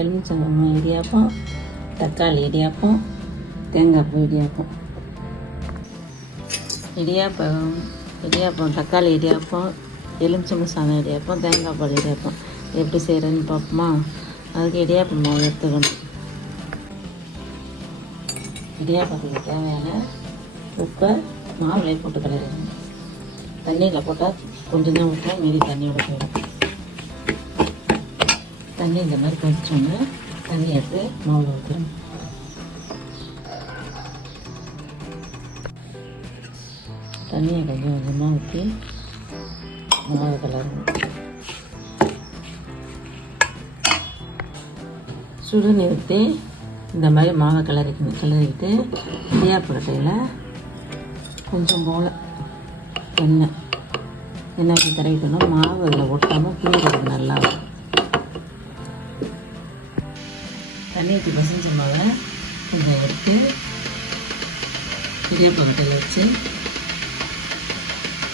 எலுமிச்சம்பழம் இடியாப்பம், தக்காளி இடியாப்பம், தேங்காய் பூ இடியாப்பம். இடியாப்பம் தக்காளி இடியாப்பம், எலுமிச்சம்பழம் சாதம் இடியாப்பம், தேங்காய் பால் இடியாப்பம் எப்படி செய்கிறேன்னு பார்ப்போமா? அதுக்கு இடியாப்பம் மாவு எடுத்துக்கணும். இடியாப்பத்துக்கு தேவையான உப்பை மாவுலேயே போட்டு கலரிடணும். தண்ணியில் போட்டால் கொஞ்சம் தான் ஊற்றணும், மீறி தண்ணியோட போயிடும். தண்ணி இந்த மாதிரி கொதிச்சோன்னா தண்ணி எடுத்து மாவில் ஊற்றணும். தண்ணியை கொஞ்சம் கொஞ்சமாக ஊற்றி மாவு கலரணும். சுடுநீர் ஊற்றி இந்த மாதிரி மாவை கிளறிக்கிட்டு இடியாப்ப கட்டையில் கொஞ்சம் போல் எண்ணெய் ஊற்றி தடவிக்கணும். மாவு அதில் ஒட்டாமல் பிழிறது நல்லா இருக்கும். தண்ணி ஊற்றி பசஞ்ச மாவை கொஞ்சம் எடுத்து இடியாப்ப கட்டையில் வச்சு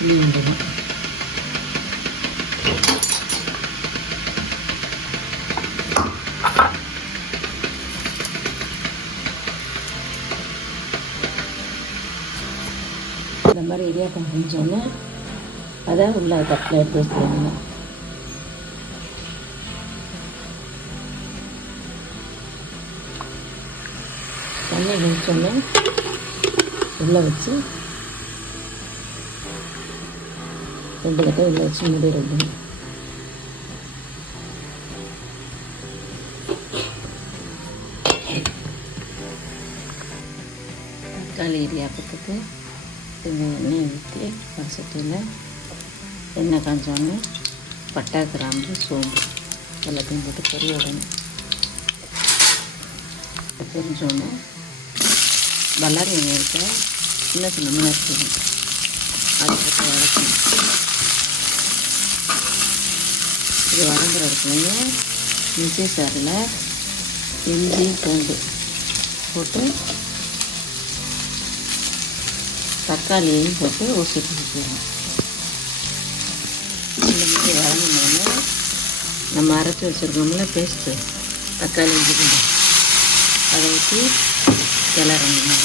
விடணும். இந்த மாதிரி இடியாப்பம் செஞ்சோன்னு அதை உள்ள தட்டில் எடுத்து வச்சுருவாங்க. தண்ணி குடிச்சோன்னே உள்ளே வச்சு 2 கட்டை உள்ளே வச்சு மூடிடணும். தக்காளி இடியாப்பத்துக்கு கொஞ்சம் எண்ணெய் ஊற்றி வசட்டியில் எண்ணெய் காஞ்சோன்னு பட்டை, கிராம்பு, சோம்பு எல்லாத்தையும் போட்டு பொரிய விடணும். பொரிஞ்சோன்னு பல்லாரி எண்ணெய் இருக்க சின்ன நறுக்கணும். அது போட்டு வதக்கணும். இது வதங்குற இடத்துலையே மிக்ஸி சாரில் இஞ்சி பூண்டு போட்டு தக்காளியையும் போட்டு ஊற்றிட்டு வச்சுக்கணும். இந்த மாதிரி வதங்கினோடனே நம்ம அரைச்சி வச்சுருக்கோம்ல பேஸ்ட்டு தக்காளி இஞ்சி பூண்டு அதை ஊற்றி கிளறணும்.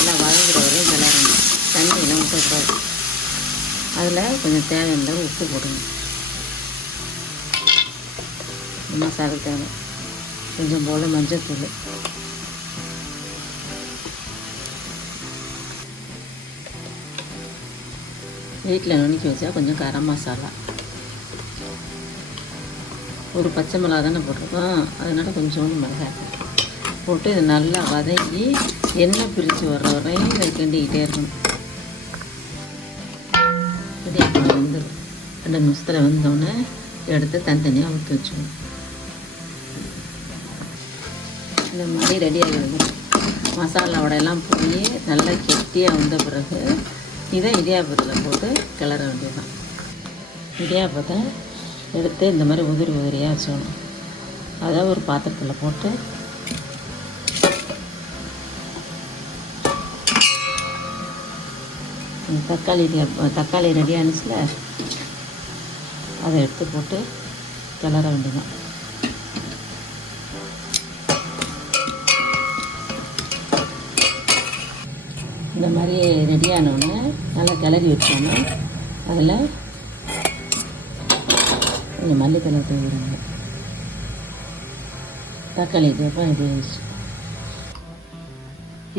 எல்லாம் வதங்குற வரையும் கிளறணும். தண்ணியெல்லாம் ஊற்றக்கூடாது. அதில் கொஞ்சம் தேவையான உப்பு போடணும். மசாலா தேவை கொஞ்சம் போல் மஞ்சள். வீட்டில் நுணுக்கி வச்சா கொஞ்சம் கரம் மசாலா, ஒரு பச்சை மிளகா தானே போட்டிருக்கோம், அதனால் கொஞ்சோண்டு மிளகாய் போட்டு இது நல்லா வதங்கி எண்ணெய் பிரித்து வர்ற வரையும் இதை கிண்டிக்கிட்டே இருக்கணும். இதே வந்து 2 நிமிஷத்தில் வந்தோடனே எடுத்து தனித்தனியாக ஊற்றி வச்சுக்கணும். இந்த மாதிரி ரெடி ஆகிடுது. மசாலாவோடையெல்லாம் போய் நல்லா கெட்டியாக வந்த பிறகு இதை இடியாப்பத்தில் போட்டு கிளற வேண்டியதுதான். இடியாப்பத்தை எடுத்து இந்த மாதிரி உதிரியாக வச்சுக்கணும். அதை ஒரு பாத்திரத்தில் போட்டு தக்காளி ரெடி ஆனிச்சில் அதை எடுத்து போட்டு கிளற வேண்டியதுதான். இந்த மாதிரி ரெடியானோடனே நல்லா கிளறி வச்சோன்னா அதில் கொஞ்சம் மல்லித்தலை தூவிடுங்க. தக்காளி இடியாப்பம் ரெடி ஆகிடுச்சு.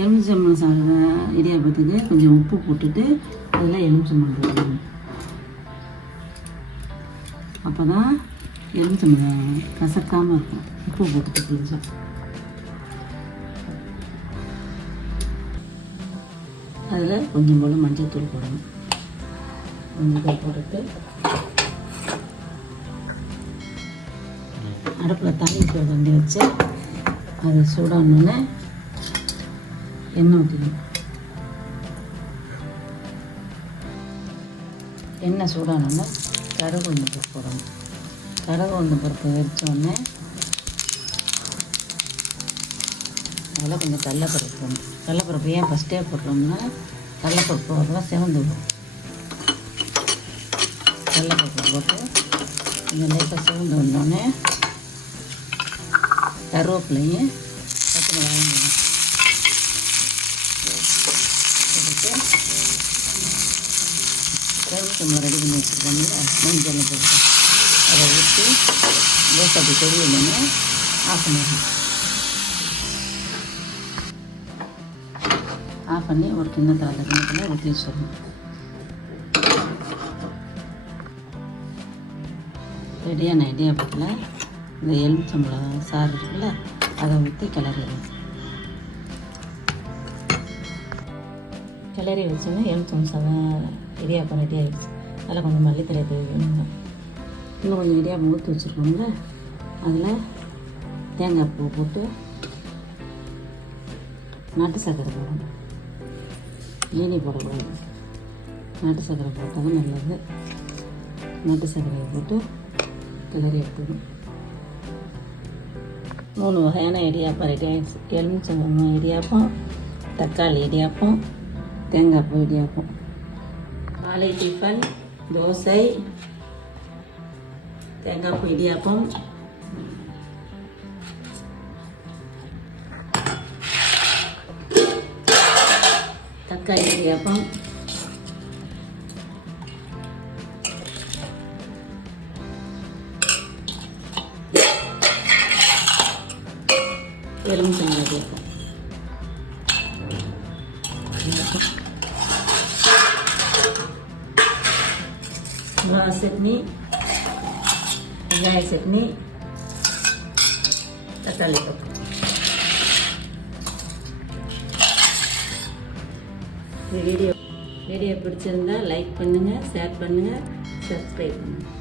எலுமிச்சம்பழம் சாப்பிட்ற இடியாப்பத்துக்கு கொஞ்சம் உப்பு போட்டுட்டு அதில் எலுமிச்சம்பழம் போடணும். அப்போ தான் எலுமிச்சம்பழம் கசக்காமல் இருக்கும். உப்பு போட்டுட்டு கொஞ்சம் அதில் கொஞ்சம் போல் மஞ்சள் தூள் போடணும். மஞ்சள் போட்டுட்டு அடுப்பில் தாளிப்பு வண்டி வச்சு அது சூடானோடனே எண்ணெய் ஊற்றிக்கணும். எண்ணெய் சூடானோடனே கடுகு உளுந்து பருப்பு போடணும். கடுகு உளுந்து பருப்பு வெடித்தோடனே அதில் கொஞ்சம் கடலைப்பருப்பு போடணும். கடலைப்பருப்பு ஏன் ஃபஸ்ட்டே போட்டோம்னா கடலைப்பருப்பு போடுறதா செவந்து விடும். கடலைப்பருப்பு போட்டு கொஞ்சம் லைட்டாக செவந்து வந்தோடனே கருவேப்பிலையும் பச்சை மிளகாயும் போட்டு எலுமிச்சம்பழம் ரெடி பண்ணி வச்சுருக்கோம்ல மஞ்சள் போட்டு அதை ஊற்றி கேஸ் அப்படி தெரியலன்னு ஆஃப் பண்ணிடணும். ஆஃப் பண்ணி ஒரு கிண்ணத்தில் அந்த கிண்ணத்தில் ஊற்றி வச்சிடணும். ரெடியான இடியாப்பத்தில் இந்த எலுமிச்சம்பழம் சாறு இருக்குல்ல அதை ஊற்றி கிளறிடணும். கிளறி வச்சோன்னா எலுமிச்சம்பழம் சாதம் இடியாப்பம் ரெடி ஆகிடுச்சு. அதில் கொஞ்சம் மல்லித்தலை தேவைங்க. இன்னும் கொஞ்சம் இடியாப்பம் ஊற்றி வச்சுருக்கோம்ல அதில் தேங்காய் பூ போட்டு நாட்டு சர்க்கரை போடணும். ஜீனி போடக்கூடாது, நாட்டு சர்க்கரை போட்டால் தான் நல்லது. நாட்டு சர்க்கரையை போட்டு கிளறி எடுத்துக்கணும். 3 வகையான இடியாப்பம் ரெடி ஆகிடுச்சு. எலுமிச்சம்பழம் இடியாப்பம், தக்காளி இடியாப்பம், தேங்காய் பூ இடியாப்பம். காலை டிஃபன் தோசை, தேங்காய் பூ இடியாப்பம், தக்காளி இடியாப்பம், எலுமிச்சம்பழம் இடியாப்பம். மிளகா சட்னி, வெங்காய சட்னி, தக்காளி தொக்கு. இந்த வீடியோ பிடிச்சிருந்தா லைக் பண்ணுங்கள், ஷேர் பண்ணுங்கள், சப்ஸ்கிரைப் பண்ணுங்கள்.